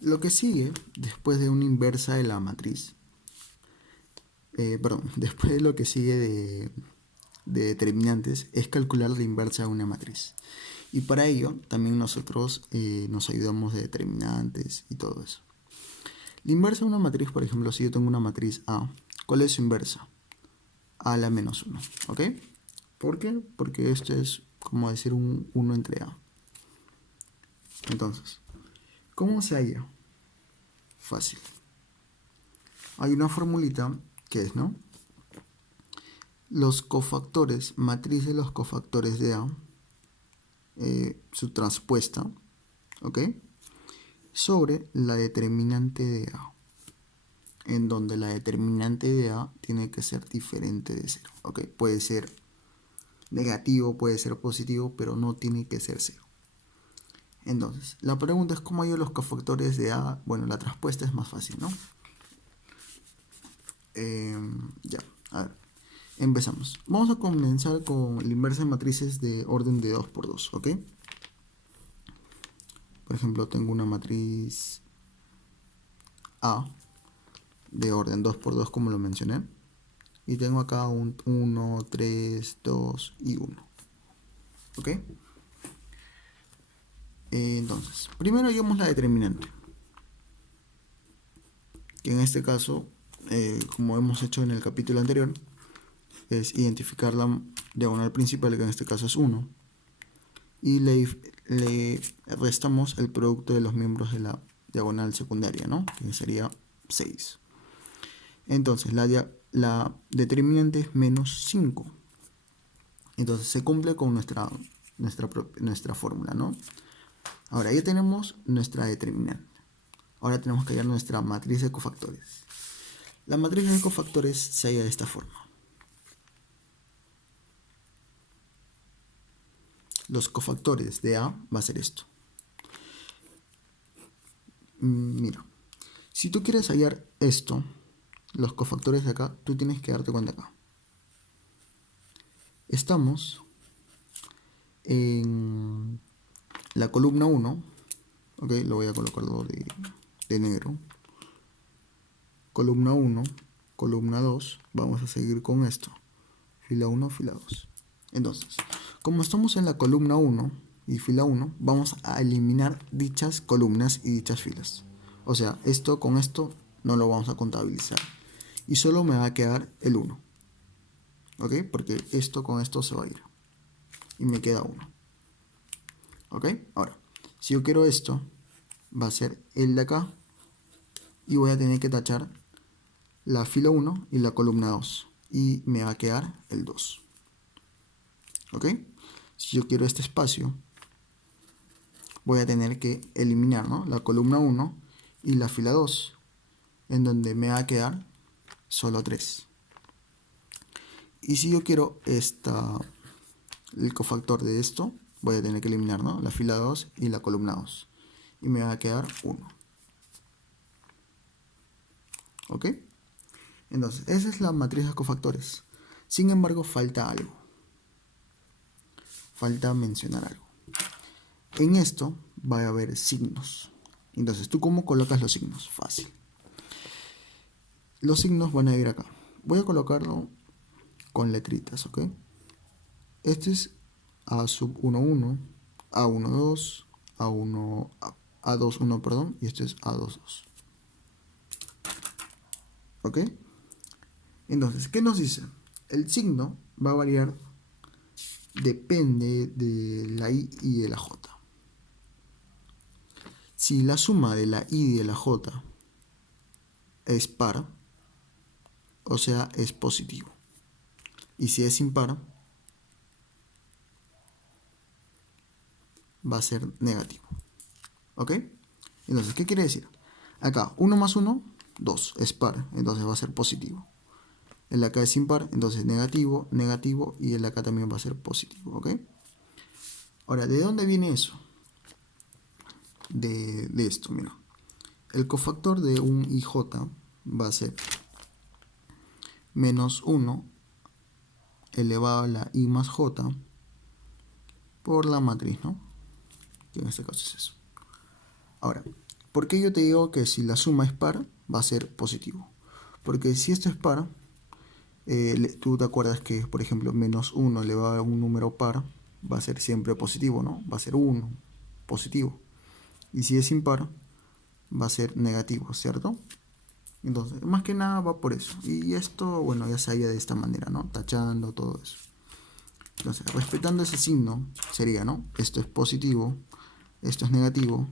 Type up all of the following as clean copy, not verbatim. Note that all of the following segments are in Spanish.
Lo que sigue después de una inversa de la matriz, después de lo que sigue de determinantes es calcular la inversa de una matriz. Y para ello también nosotros nos ayudamos de determinantes y todo eso. La inversa de una matriz, por ejemplo, si yo tengo una matriz A, ¿cuál es su inversa? A a la menos 1, ¿ok? ¿Por qué? Porque esto es como decir un 1 entre A. Entonces, ¿cómo se halla? Fácil. Hay una formulita que es, ¿no? Los cofactores, matriz de los cofactores de A, su transpuesta, ¿ok? Sobre la determinante de A, en donde la determinante de A tiene que ser diferente de 0, ¿ok? Puede ser negativo, puede ser positivo, pero no tiene que ser 0. Entonces, la pregunta es cómo hallo los cofactores de A. Bueno, la transpuesta es más fácil, ¿no? Ya, a ver, empezamos. Vamos a comenzar con la inversa de matrices de orden de 2 por 2, ¿ok? Por ejemplo, tengo una matriz A de orden 2 por 2 como lo mencioné. Y tengo acá un 1, 3, 2 y 1. ¿Ok? Entonces, primero hallamos la determinante. Que en este caso, como hemos hecho en el capítulo anterior, es identificar la diagonal principal, que en este caso es 1. Y le restamos el producto de los miembros de la diagonal secundaria, ¿no? Que sería 6. Entonces, la determinante es menos 5. Entonces, se cumple con nuestra fórmula, ¿no? Ahora, ya tenemos nuestra determinante. Ahora tenemos que hallar nuestra matriz de cofactores. La matriz de cofactores se halla de esta forma. Los cofactores de A va a ser esto. Mira, si tú quieres hallar esto, los cofactores de acá, tú tienes que darte cuenta acá. Estamos en la columna 1, ok, lo voy a colocarlo de negro. Columna 1, columna 2, vamos a seguir con esto. Fila 1, fila 2. Entonces, como estamos en la columna 1 y fila 1, vamos a eliminar dichas columnas y dichas filas. O sea, esto con esto no lo vamos a contabilizar. Y solo me va a quedar el 1. ¿Ok? Porque esto con esto se va a ir. Y me queda 1. ¿Ok? Ahora, si yo quiero esto, va a ser el de acá. Y voy a tener que tachar la fila 1 y la columna 2. Y me va a quedar el 2. ¿Ok? Si yo quiero este espacio, voy a tener que eliminar, ¿no?, la columna 1 y la fila 2, en donde me va a quedar solo 3. Y si yo quiero el cofactor de esto, voy a tener que eliminar, ¿no?, la fila 2 y la columna 2. Y me va a quedar 1. ¿Ok? Entonces, esa es la matriz de cofactores. Sin embargo, falta algo. Falta mencionar algo. En esto va a haber signos. Entonces, ¿tú cómo colocas los signos? Fácil. Los signos van a ir acá. Voy a colocarlo con letritas, ¿ok? Este es A sub 1, 1, A1, 2, A1, A2, 1, perdón, y este es A2, 2. ¿Ok? Entonces, ¿qué nos dice? El signo va a variar, depende de la I y de la J. Si la suma de la I y de la J es par, o sea, es positivo. Y si es impar, va a ser negativo. ¿Ok? Entonces, ¿qué quiere decir? Acá, 1 más 1, 2, es par, entonces va a ser positivo. El de acá es impar, entonces negativo, negativo, y el de acá también va a ser positivo, ¿ok? Ahora, ¿de dónde viene eso? De esto, mira. El cofactor de un IJ va a ser menos 1 elevado a la I más J por la matriz, ¿no? Que en este caso es eso. Ahora, ¿Por qué yo te digo que si la suma es par, va a ser positivo? Porque si esto es par, tú te acuerdas que, por ejemplo, menos 1 elevado a un número par va a ser siempre positivo, ¿no? Va a ser 1, positivo. Y si es impar, va a ser negativo, ¿cierto? Entonces, más que nada va por eso. Y esto, bueno, ya se halla de esta manera, ¿no? Tachando todo eso. Entonces, respetando ese signo, sería, ¿no? Esto es positivo, esto es negativo,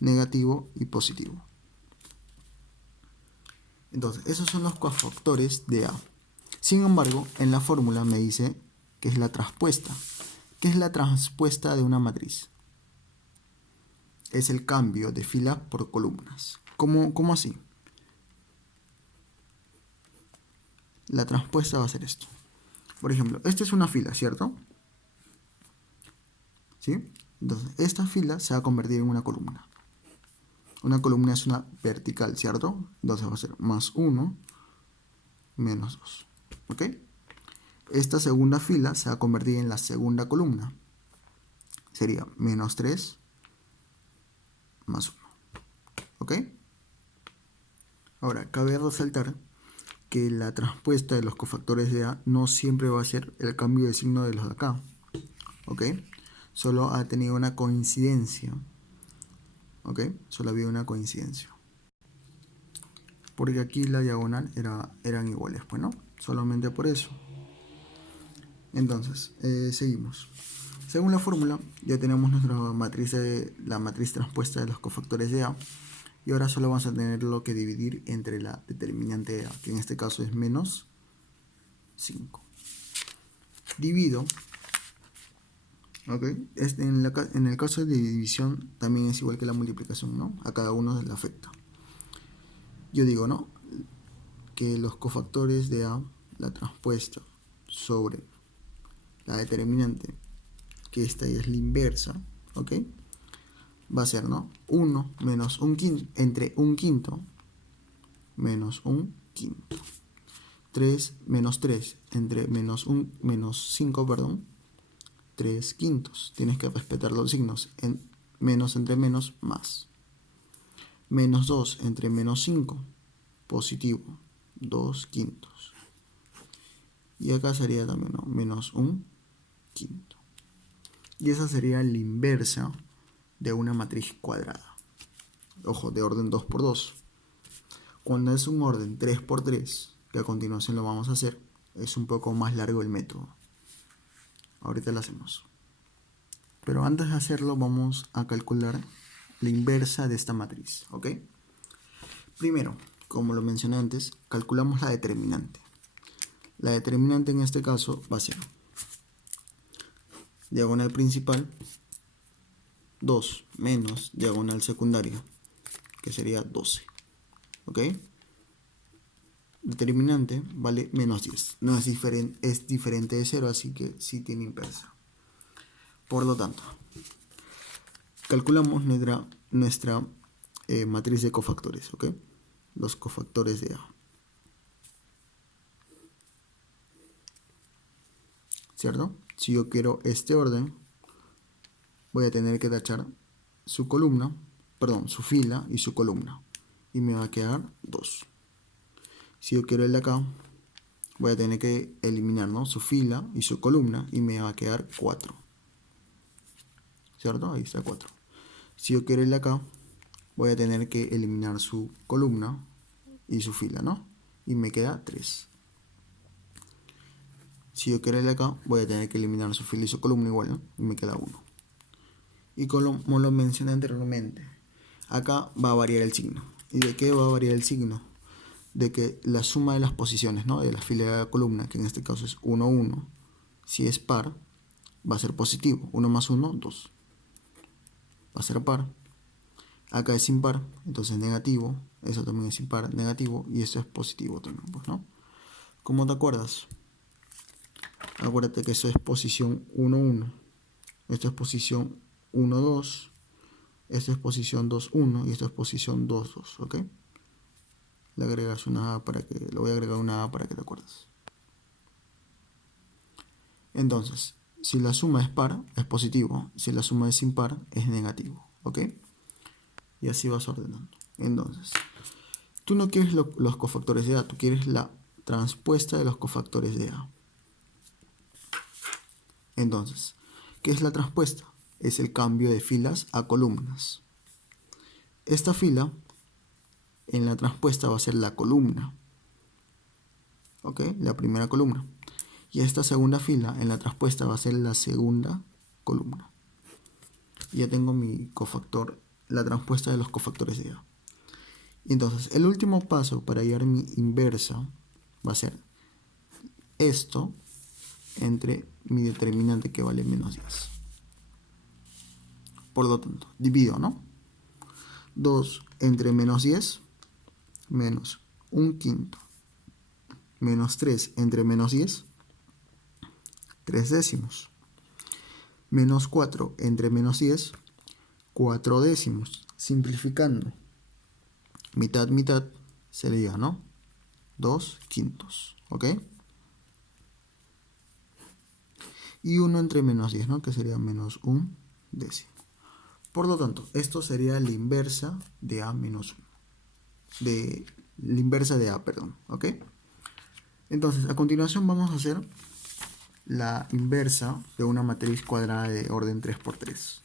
negativo y positivo. Entonces, esos son los cofactores de A. Sin embargo, en la fórmula me dice que es la traspuesta. ¿Qué es la traspuesta de una matriz? Es el cambio de filas por columnas. ¿Cómo así? La traspuesta va a ser esto. Por ejemplo, esta es una fila, ¿cierto? ¿Sí? Entonces, esta fila se va a convertir en una columna. Una columna es una vertical, ¿cierto? Entonces va a ser más 1 menos 2. ¿Ok? Esta segunda fila se va a convertir en la segunda columna. Sería menos 3 más 1. ¿Ok? Ahora, cabe resaltar que la traspuesta de los cofactores de A no siempre va a ser el cambio de signo de los de acá. ¿Ok? Solo ha tenido una coincidencia. ¿Ok? Solo había una coincidencia. Porque aquí la diagonal eran iguales, pues no, solamente por eso. Entonces, seguimos. Según la fórmula, ya tenemos nuestra matriz la matriz transpuesta de los cofactores de A. Y ahora solo vamos a tener lo que dividir entre la determinante de A, que en este caso es menos 5. Divido, ¿ok? En el caso de división también es igual que la multiplicación, ¿no? A cada uno le afecta. Yo digo, ¿no? Que los cofactores de A, la transpuesta sobre la determinante, que esta es la inversa, ¿ok? Va a ser, ¿no? 1 menos un quinto, entre un quinto menos un quinto. 3 menos 3, entre menos 5, perdón, 3 quintos. Tienes que respetar los signos. Menos entre menos, más. Menos 2 entre menos 5, positivo, 2 quintos. Y acá sería también, ¿no? Menos un quinto. Y esa sería la inversa de una matriz cuadrada. Ojo, de orden 2 por 2. Cuando es un orden 3 por 3, que a continuación lo vamos a hacer, es un poco más largo el método. Ahorita lo hacemos. Pero antes de hacerlo vamos a calcular la inversa de esta matriz, ¿ok? Primero, como lo mencioné antes, calculamos la determinante. La determinante en este caso va a ser diagonal principal 2 menos diagonal secundaria, que sería 12, ¿ok? Determinante vale menos 10. No es diferente, es diferente de 0, así que sí tiene inversa. Por lo tanto, calculamos nuestra matriz de cofactores, ¿ok? Los cofactores de A. ¿Cierto? Si yo quiero este orden, voy a tener que tachar su columna, perdón, su fila y su columna. Y me va a quedar 2. Si yo quiero el de acá, voy a tener que eliminar, ¿no? Su fila y su columna y me va a quedar 4. ¿Cierto? Ahí está 4. Si yo quiero el de acá, voy a tener que eliminar su columna y su fila, ¿no? Y me queda 3. Si yo quiero el de acá, voy a tener que eliminar su fila y su columna igual, ¿no? Y me queda 1. Y como lo mencioné anteriormente, acá va a variar el signo. ¿Y de qué va a variar el signo? De que la suma de las posiciones, ¿no? De la fila y de la columna, que en este caso es 1, 1, si es par, va a ser positivo. 1 más 1, 2. Va a ser par. Acá es impar, entonces negativo. Eso también es impar, negativo. Y eso es positivo también, pues, ¿no? ¿Cómo te acuerdas? Acuérdate que eso es posición 1, 1. Esto es posición 1, 2. Esto es posición 2, 1. Y esto es posición 2, 2, ¿ok? Le agregas una A le voy a agregar una A para que te acuerdes. Entonces, si la suma es par, es positivo. Si la suma es impar, es negativo, ¿ok? Y así vas ordenando. Entonces, tú no quieres los cofactores de A, tú quieres la transpuesta de los cofactores de A. Entonces, ¿qué es la transpuesta? Es el cambio de filas a columnas. Esta fila en la transpuesta va a ser la columna. ¿Ok? La primera columna. Y esta segunda fila en la transpuesta va a ser la segunda columna. Ya tengo mi cofactor, la transpuesta de los cofactores de A. Entonces, el último paso para hallar mi inversa va a ser esto entre mi determinante que vale menos 10. Por lo tanto, divido, ¿no? 2 entre menos 10 menos 1/5 menos 3 entre menos 10, 3 décimos. Menos 4 entre menos 10, 4 décimos. Simplificando, mitad, mitad sería, ¿no? 2/5, ¿ok? Y 1 entre menos 10, ¿no? Que sería menos 1 décimo. Por lo tanto, esto sería la inversa de A menos 1. La inversa de A, perdón, ¿ok? Entonces, a continuación vamos a hacer la inversa de una matriz cuadrada de orden 3×3.